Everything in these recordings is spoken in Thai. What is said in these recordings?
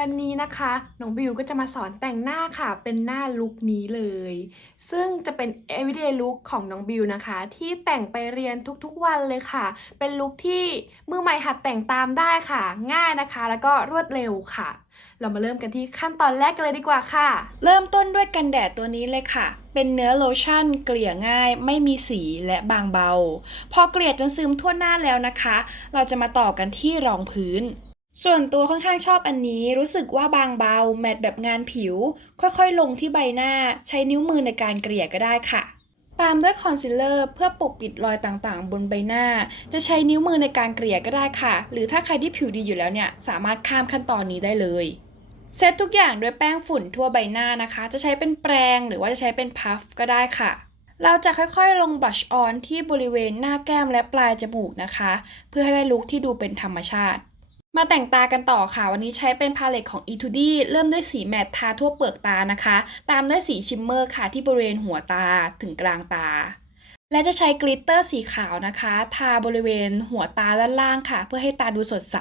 วันนี้นะคะน้องบิวก็จะมาสอนแต่งหน้าค่ะ เป็นหน้าลุคนี้เลย ซึ่งจะเป็น everyday look ของน้องบิวนะคะ ที่แต่งไปเรียนทุกๆวันเลยค่ะ เป็นลุคที่มือใหม่หัดแต่งตามได้ค่ะ ง่ายนะคะ แล้วก็รวดเร็วค่ะ เรามาเริ่มกันที่ขั้นตอนแรกกันเลยดีกว่าค่ะ เริ่มต้นด้วยกันแดดตัวนี้เลยค่ะ เป็นเนื้อโลชั่น เกลี่ยง่าย ไม่มีสีและบางเบา พอเกลี่ยจนซึมทั่วหน้าแล้วนะคะ เราจะมาต่อกันที่รองพื้น ส่วนตัวค่อนข้างชอบอันนี้รู้สึกว่าบางเบา แมทแบบงานผิว ค่อยๆ ลงที่ใบหน้าใช้นิ้วมือในการเกลี่ยก็ได้ค่ะ ตามด้วยคอนซีลเลอร์เพื่อปกปิดรอยต่างๆ บนใบหน้า จะใช้นิ้วมือในการเกลี่ยก็ได้ค่ะ หรือถ้าใครที่ผิวดีอยู่แล้วเนี่ย สามารถข้ามขั้นตอนนี้ได้เลยเซตทุกอย่างด้วยแป้งฝุ่นทั่วใบหน้านะคะ จะใช้เป็นแปรงหรือว่าจะใช้เป็นพัฟก็ได้ค่ะ เราจะค่อยๆ ลงบลัชออนที่บริเวณหน้าแก้มและปลายจมูกนะคะ เพื่อให้ได้ลุคที่ดูเป็นธรรมชาติ มาแต่งตากันต่อค่ะ วันนี้ใช้เป็นพาเลตของ e t u d y เริ่มด้วยสีแมตต์ทาทั่วเปลือกตานะคะ ตามด้วยสีชิมเมอร์ค่ะที่บริเวณหัวตาถึงกลางตา และจะใช้กลิตเตอร์สีขาวนะคะ ทาบริเวณหัวตาด้านล่างค่ะ เพื่อให้ตาดูสดใส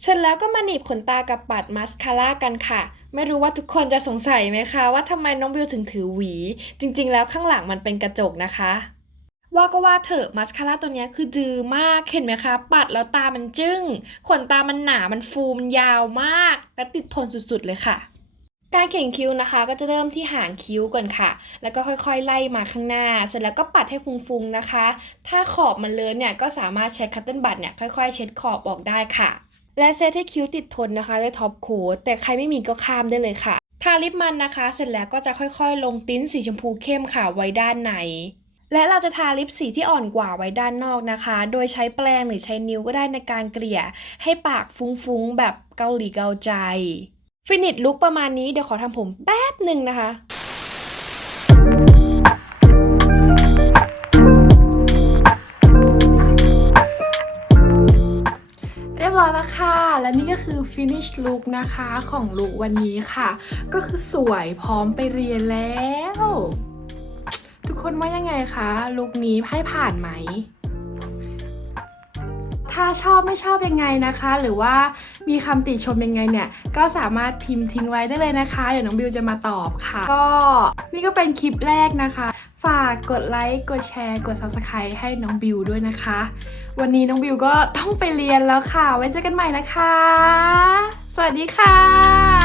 เสร็จแล้วก็มาหนีบขนตากับปัดมาสคาร่ากันค่ะ ไม่รู้ว่าทุกคนจะสงสัยไหมคะ ว่าทำไมน้องบิวถึงถือหวี จริงๆ แล้วข้างหลังมันเป็นกระจกนะคะ ว่าก็ว่าเถอะมาสคาร่าตัวนี้คือดือมากเห็นไหมคะ ปัดแล้วตามันจึ้ง ขนตามันหนามันฟูมันยาวมาก และติดทนสุดๆเลยค่ะ การเขียนคิ้วนะคะ ก็จะเริ่มที่หางคิ้วก่อนค่ะ แล้วก็ค่อยๆ ไล่มาข้างหน้า เสร็จแล้วก็ปัดให้ฟุ้งๆนะคะ ถ้าขอบมันเลอะเนี่ยก็สามารถใช้คัตเติ้ลบัตเนี่ยค่อยๆ เช็ดขอบออกได้ค่ะ และเซตให้คิ้วติดทนนะคะด้วยท็อปโค้ดแต่ใครไม่มีก็ข้ามได้เลยค่ะ ทาลิปมันนะคะ เสร็จแล้วก็จะค่อยๆ ลงติ้นสีชมพูเข้มค่ะไว้ด้านใน และเราจะทาลิปสีที่อ่อนกว่าไว้ด้านนอกนะคะ โดยใช้แปรงหรือใช้นิ้วก็ได้ในการเกลี่ย ให้ปากฟุ้งๆ แบบเกาหลีเกาใจ ฟินิชลุคประมาณนี้เดี๋ยวขอทำผมแป๊บหนึ่งนะคะเรียบร้อยแล้วค่ะ และนี่ก็คือ finish look นะคะของลุควันนี้ค่ะ ก็คือสวยพร้อมไปเรียนแล้ว ทุกคนว่ายังไงคะลุคนี้ให้ผ่านไหม ถ้าชอบไม่ชอบยังไงนะคะ หรือว่ามีคำติชมยังไงเนี่ย ก็สามารถพิมพ์ทิ้งไว้ได้เลยนะคะ เดี๋ยวน้องบิวจะมาตอบค่ะ ก็นี่ก็เป็นคลิปแรกนะคะ ฝากกดไลค์กดแชร์ กด subscribe ให้น้องบิวด้วยนะคะ วันนี้น้องบิวก็ต้องไปเรียนแล้วค่ะ ไว้เจอกันใหม่นะคะ สวัสดีค่ะ